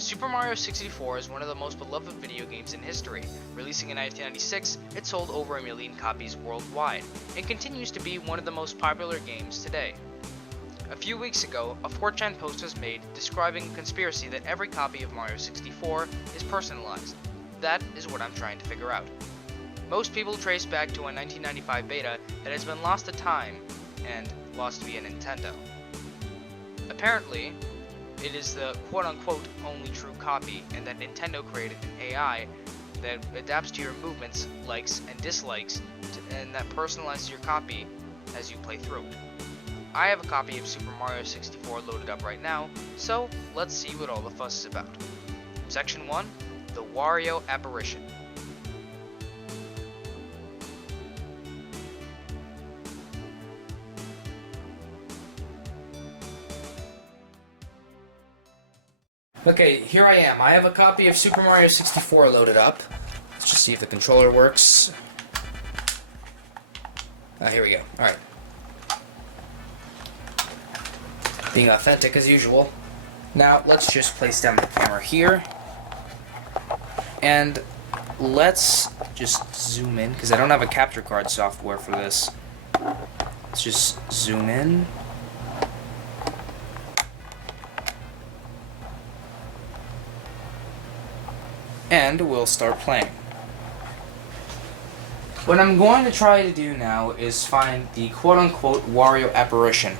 Super Mario 64 is one of the most beloved video games in history. Releasing in 1996, it sold over 1 million copies worldwide, and continues to be one of the most popular games today. A few weeks ago, a 4chan post was made describing a conspiracy that every copy of Mario 64 is personalized. That is what I'm trying to figure out. Most people trace back to a 1995 beta that has been lost to time and lost via Nintendo. Apparently, it is the quote-unquote only true copy, and that Nintendo created an AI that adapts to your movements, likes, and dislikes, and that personalizes your copy as you play through it. I have a copy of Super Mario 64 loaded up right now, so let's see what all the fuss is about. Section 1, the Wario apparition. Okay, here I am. I have a copy of Super Mario 64 loaded up. Let's just see if the controller works. Here we go. Alright. Being authentic as usual. Now, let's just place down the camera here. And let's just zoom in, because I don't have a capture card software for this. Let's just zoom in. And we'll start playing. What I'm going to try to do now is find the quote-unquote Wario apparition.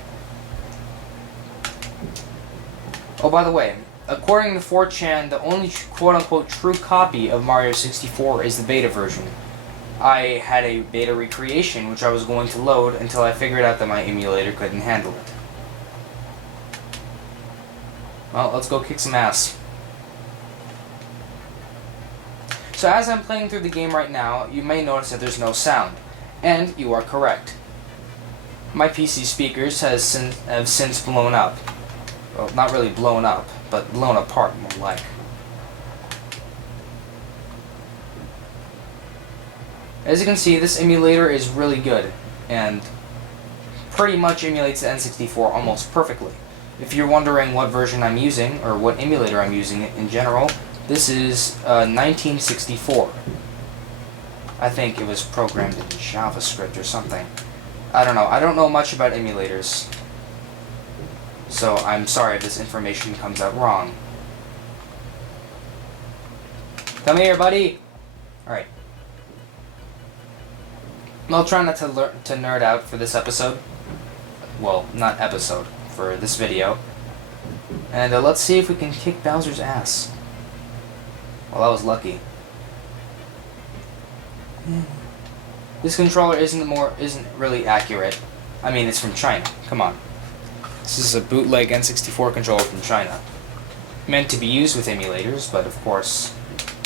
Oh, by the way, according to 4chan, the only quote-unquote true copy of Mario 64 is the beta version. I had a beta recreation which I was going to load until I figured out that my emulator couldn't handle it. Well, let's go kick some ass. So as I'm playing through the game right now, you may notice that there's no sound. And you are correct. My PC speakers have since blown up. Well, not really blown up, but blown apart more like. As you can see, this emulator is really good, and pretty much emulates the N64 almost perfectly. If you're wondering what version I'm using, or what emulator I'm using in general, this is 1964. I think it was programmed in JavaScript or something. I don't know. I don't know much about emulators. So I'm sorry if this information comes out wrong. Come here, buddy! Alright. I'll try not to nerd out for this episode. Well, not episode. For this video. And let's see if we can kick Bowser's ass. Well, I was lucky. This controller isn't really accurate. I mean, it's from China. Come on. This is a bootleg N64 controller from China. Meant to be used with emulators, but of course,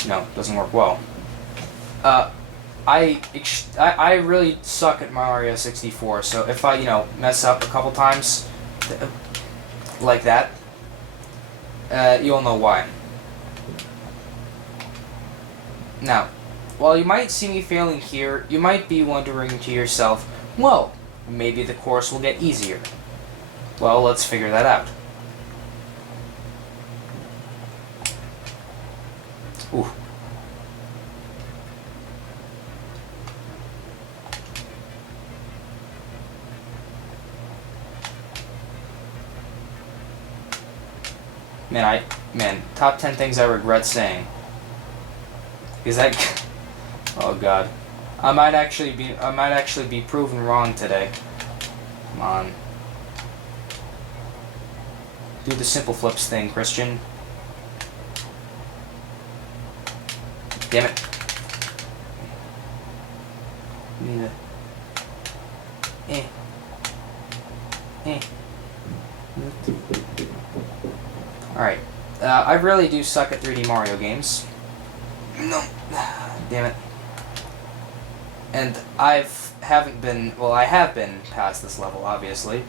you know, doesn't work well. I really suck at Mario 64, so if I, you know, mess up a couple times, like that, you'll know why. Now, while you might see me failing here, you might be wondering to yourself, well, maybe the course will get easier. Well, let's figure that out. Ooh. Man, top 10 things I regret saying. Is that? Oh God, I might actually be proven wrong today. Come on, do the simple flips thing, Christian. Damn it. Need a. Alright. I really do suck at 3D Mario games. No. Damn it. And I have been past this level, obviously.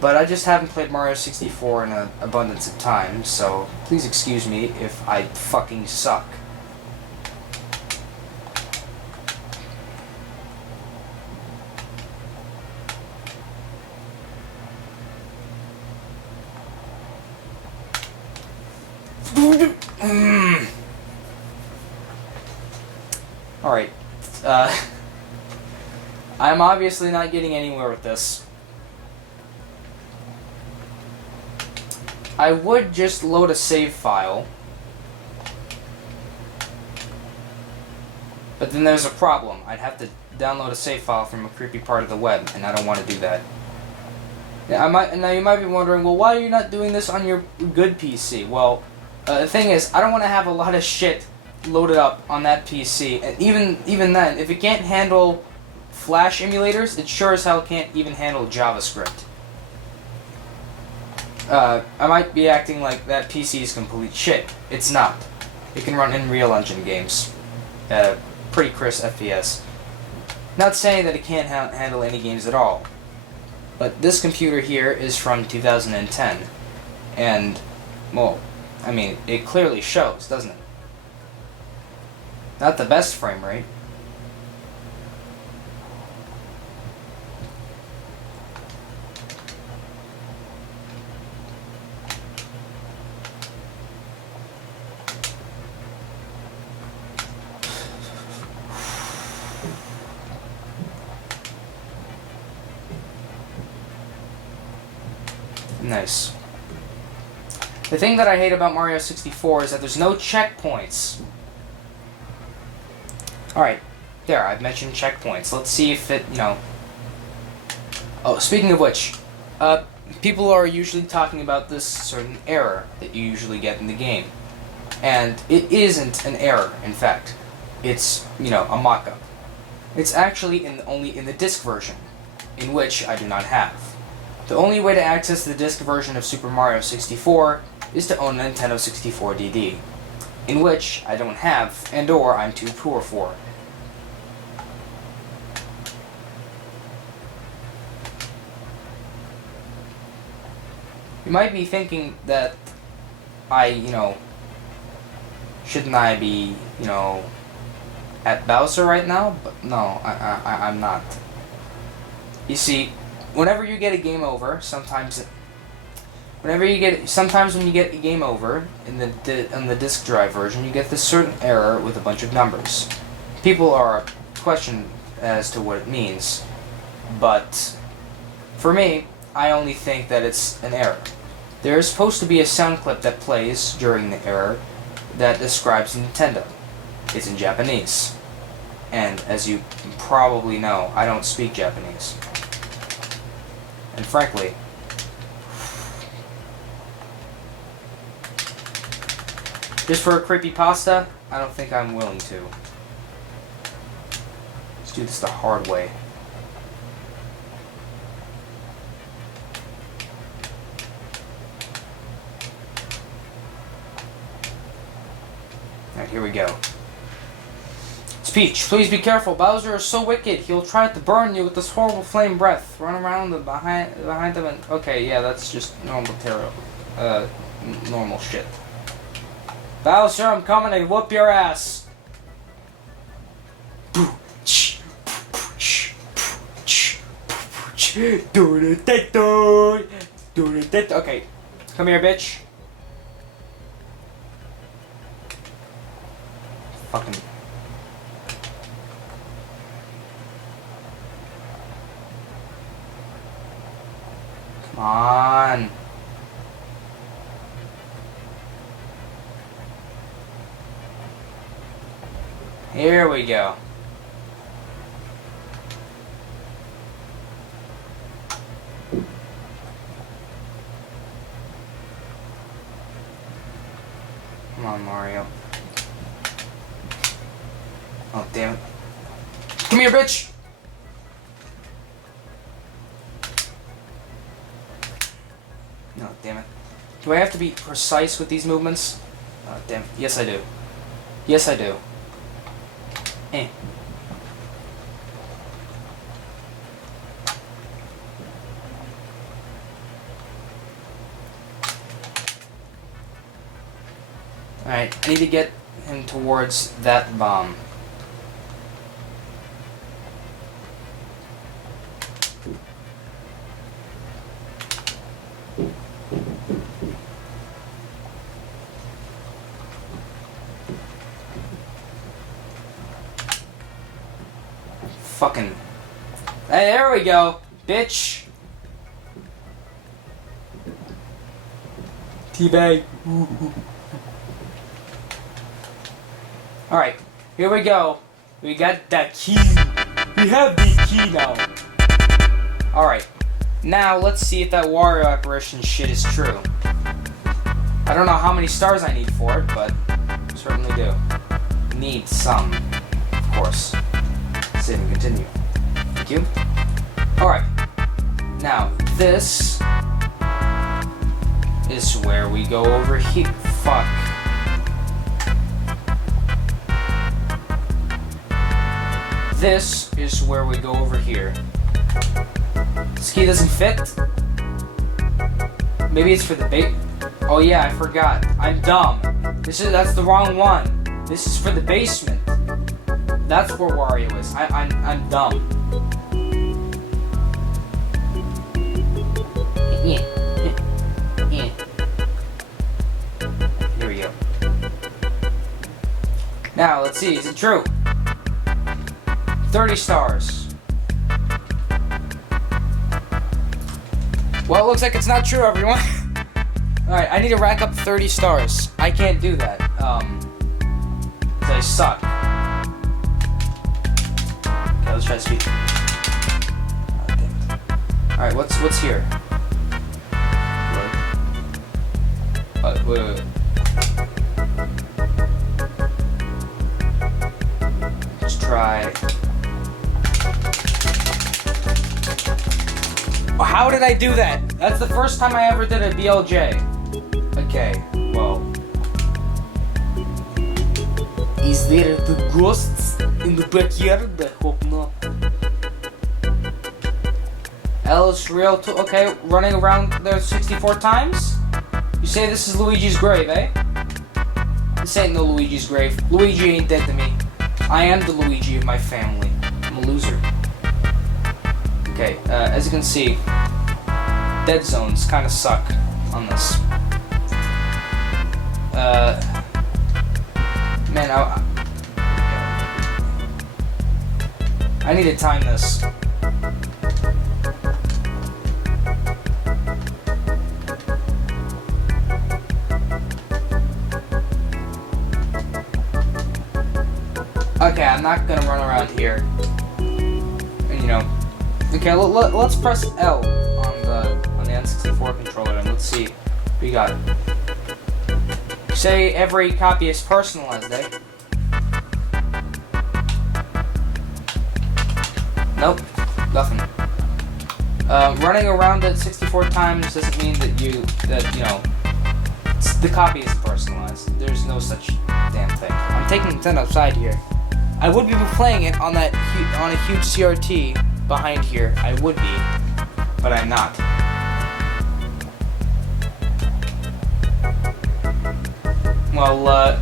But I just haven't played Mario 64 in an abundance of time, so please excuse me if I fucking suck. Alright. I'm obviously not getting anywhere with this. I would just load a save file. But then there's a problem. I'd have to download a save file from a creepy part of the web, and I don't want to do that. Now you might be wondering, well, why are you not doing this on your good PC? Well, the thing is, I don't want to have a lot of shit loaded up on that PC. And even then, if it can't handle Flash emulators, it sure as hell can't even handle JavaScript. I might be acting like that PC is complete shit. It's not. It can run Unreal Engine games. Pretty crisp FPS. Not saying that it can't handle any games at all. But this computer here is from 2010. And, well, I mean, it clearly shows, doesn't it? Not the best frame rate. Nice. The thing that I hate about Mario 64 is that there's no checkpoints. Alright, there, I've mentioned checkpoints. Let's see if it, Oh, speaking of which, people are usually talking about this certain error that you usually get in the game. And it isn't an error, in fact. It's, a mock-up. It's actually only in the disc version, in which I do not have. The only way to access the disc version of Super Mario 64 is to own a Nintendo 64 DD, in which I don't have, and/or I'm too poor for. You might be thinking that shouldn't I be, at Bowser right now? But no, I'm not. You see, whenever you get a game over, sometimes when you get a game over in the disk drive version, you get this certain error with a bunch of numbers. People are questioning as to what it means, but for me, I only think that it's an error. There is supposed to be a sound clip that plays during the error that describes Nintendo. It's in Japanese, and as you probably know, I don't speak Japanese. And frankly, just for a creepypasta, I don't think I'm willing to. Let's do this the hard way. Alright, here we go. Peach, please be careful. Bowser is so wicked. He'll try to burn you with this horrible flame breath. Run around behind them and... Okay, yeah, that's just normal normal shit. Bowser, I'm coming to whoop your ass. Okay, come here, bitch. Fucking... Come on. Here we go. Come on, Mario. Oh, damn it. Come here, bitch! No, damn it. Do I have to be precise with these movements? Oh, damn it. Yes, I do. Yes, I do. Eh. Alright, I need to get him towards that bomb. fucking... Hey, there we go, bitch. Teabag. Alright, here we go. We got that key. We have the key now. Alright, now let's see if that Wario apparition shit is true. I don't know how many stars I need for it, but certainly do. Need some, of course. Save and continue. Thank you. Alright, now this is where we go over here. Fuck. This is where we go over here. This key doesn't fit? Maybe it's for the bait. Oh yeah, I forgot. I'm dumb. That's the wrong one. This is for the basement. That's where Wario is. I'm dumb. Yeah. Here we go. Now let's see, is it true? 30 stars. Well, it looks like it's not true, everyone. Alright, I need to rack up 30 stars. I can't do that. 'Cause I suck. Okay, let's try to speed. Oh, damn it. Alright, what's here? Wait. Let's try. Oh, how did I do that? That's the first time I ever did a BLJ. Okay, well. Is there the ghosts in the backyard? I hope not. L is real too. Okay, running around there 64 times? You say this is Luigi's grave, eh? This ain't no Luigi's grave. Luigi ain't dead to me. I am the Luigi of my family. I'm a loser. Okay, as you can see, dead zones kind of suck on this. Man, I need to time this. Okay, I'm not gonna run around here. And, you know. Okay, let's press L on the N64 controller and let's see what we got. Say every copy is personalized, eh? Nope, nothing. Running around it 64 times doesn't mean that you know the copy is personalized. There's no such damn thing. I'm taking the tent outside here. I would be playing it on a huge CRT behind here. I would be, but I'm not. Well,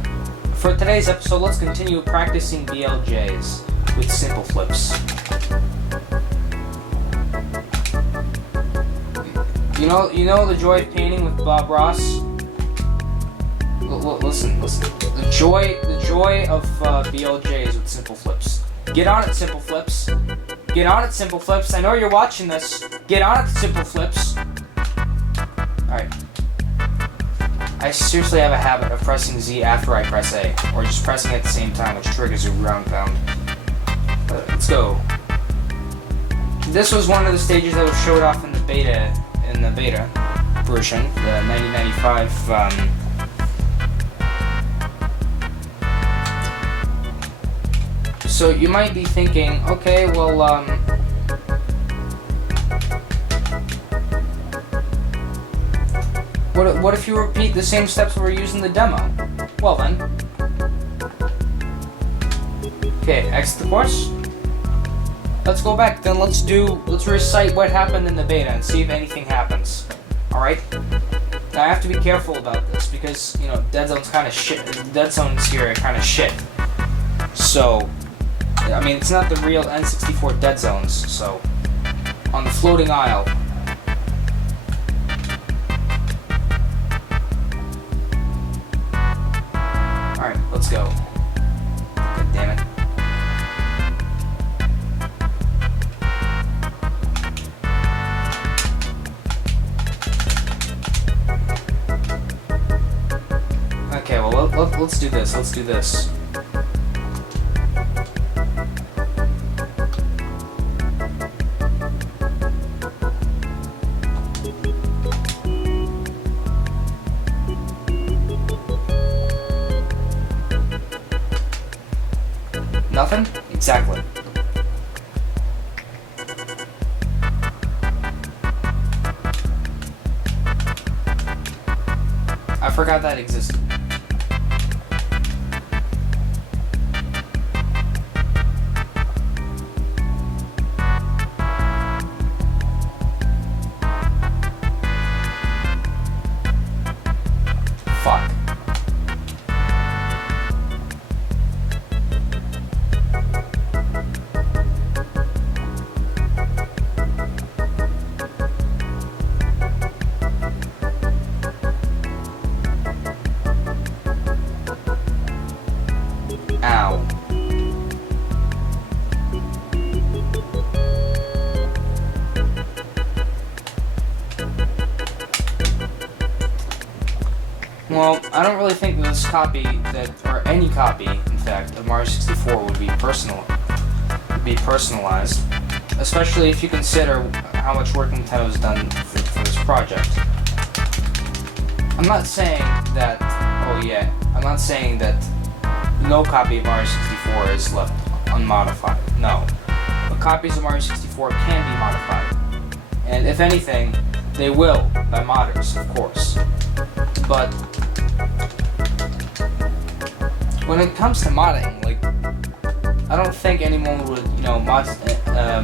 for today's episode, let's continue practicing BLJs with simple flips. You know the joy of painting with Bob Ross. Listen. The joy of BLJs with simple flips. Get on it, simple flips. Get on it, simple flips. I know you're watching this. Get on it, simple flips. Alright. I seriously have a habit of pressing Z after I press A, or just pressing it at the same time, which triggers a ground pound. Let's go. This was one of the stages that was showed off in the beta version, the 1995. So you might be thinking, okay, well, what if you repeat the same steps we were using in the demo? Well then. Okay, exit the course. Let's go back, then let's recite what happened in the beta and see if anything happens. Alright? Now I have to be careful about this because, you know, dead zones kind of shit. Dead zones here are kind of shit. So, I mean, it's not the real N64 dead zones, so on the floating aisle. Alright, let's go. God damn it. let's do this. Let's do this. Nothing? Exactly. I forgot that existed. Fuck. Ow. Well, I don't really think this copy or any copy, in fact, of Mario 64 would be personalized, especially if you consider how much work Nintendo's done for this project. I'm not saying that. Oh yeah, I'm not saying that no copy of Mario 64 is left unmodified. No, but copies of Mario 64 can be modified, and if anything, they will by modders, of course. But when it comes to modding, like, I don't think anyone would, mod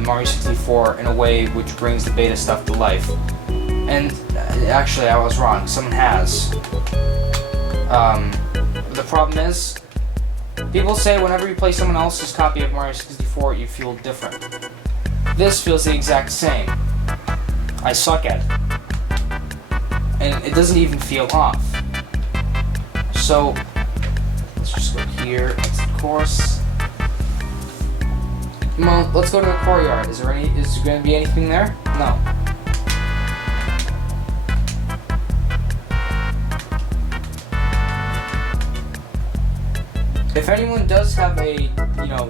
Mario 64 in a way which brings the beta stuff to life. And actually, I was wrong. Someone has. The problem is, people say whenever you play someone else's copy of Mario 64, you feel different. This feels the exact same. I suck at it. And it doesn't even feel off. So, let's just go here, exit course. Well, let's go to the courtyard. Is there going to be anything there? No. If anyone does have a,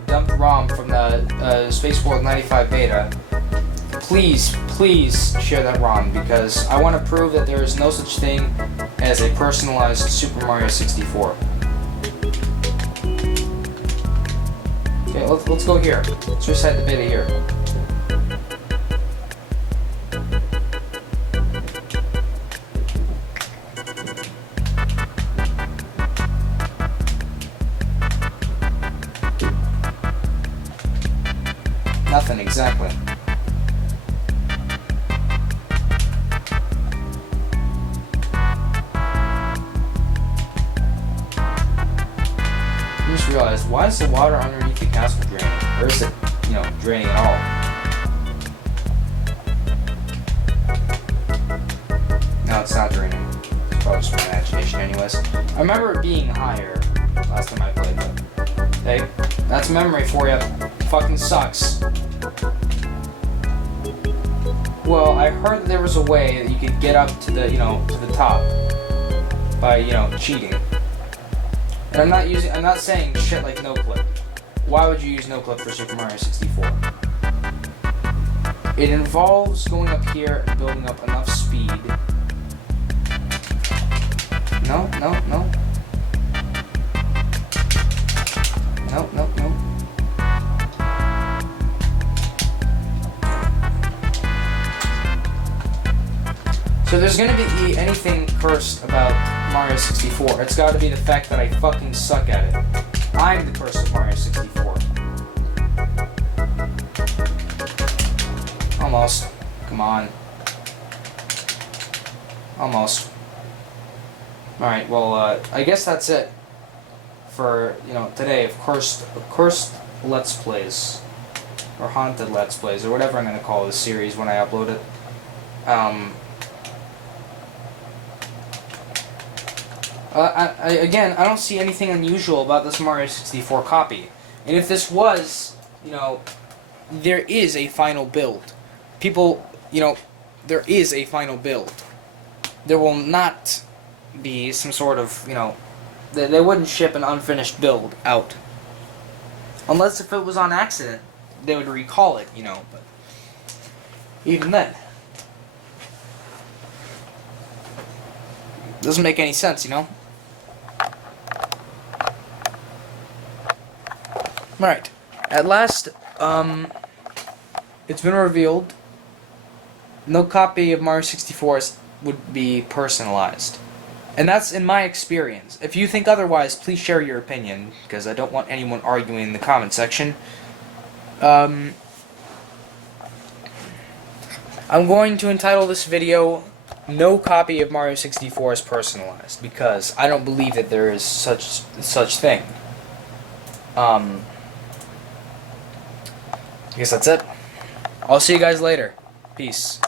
dumped ROM from the Space World 95 beta, please share that ROM, because I want to prove that there is no such thing as a personalized Super Mario 64. Okay, let's go here. Let's reset the beta here. Nothing, exactly. I just realized, why is the water underneath the castle draining? Or is it, draining at all? No, it's not draining. It's probably just my imagination anyways. I remember it being higher last time I played it. Hey, that's memory for you. Fucking sucks. Well, I heard that there was a way that you could get up to the, to the top by, cheating. And I'm not saying shit like no-clip. Why would you use no-clip for Super Mario 64? It involves going up here and building up enough speed. No. No. So there's gonna be anything cursed about Mario 64. It's gotta be the fact that I fucking suck at it. I'm the curse of Mario 64. Almost. Come on. Almost. Alright, well, I guess that's it for, today of course Let's Plays. Or Haunted Let's Plays, or whatever I'm gonna call this series when I upload it. Again, I don't see anything unusual about this Mario 64 copy. And if this was, there is a final build. People, there is a final build. There will not be some sort of, They wouldn't ship an unfinished build out. Unless if it was on accident, they would recall it, you know, but even then. Doesn't make any sense, you know? Alright. At last, it's been revealed no copy of Mario 64 would be personalized. And that's in my experience. If you think otherwise, please share your opinion, because I don't want anyone arguing in the comment section. I'm going to entitle this video, No Copy of Mario 64 is Personalized, because I don't believe that there is such thing. I guess that's it. I'll see you guys later. Peace.